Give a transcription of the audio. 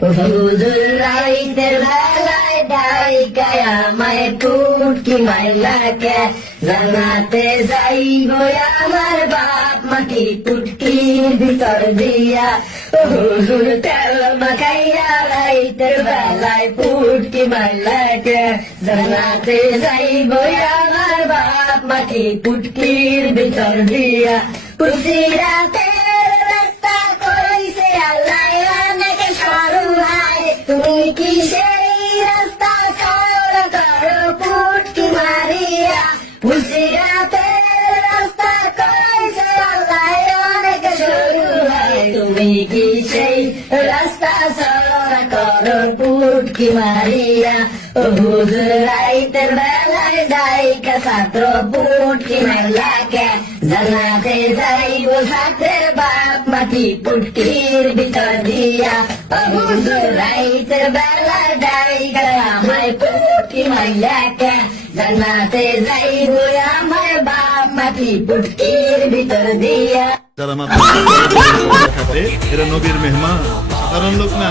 হুজুর রাইতের বেলায় ডাইকায় আমায় টুটকি মাইলাকে জানাতে যাইব আমার বাপ মাটি টুটকির ভিতর দিয়া হুজুর তেল মাখাইয়া রাইতের বেলায় পুটকি মাইলাকে জানাতে যাইব আমার বাপ মাটি টুটকির ভিতর দিয়া পুসিরাতের তুমি কি সেই রাস্তা সর করো পুটকি মারিয়া? পুসিরাতের রাস্তা কইছে আল্লাহ অনেক সরু হয় তুমি কি সেই রাস্তা সর করো পুটকি মারিয়া। ও রাইতের বেলায় ডাইকা ছাত্র পুটকি মারলাকে জানাতে যাইব ছাত্রের বাপ মাটি পুটকির ভিতর দিয়া ও হুজুর রাইতের বেলায় ডাইকা আমায় পুটকি মারলাকে জানাতে যাইব আমার বাপ মাটি পুটকির ভিতর দিয়া যারা মাত্র দেখাতে এরা নবীর মেহমান সাধারণ লোক না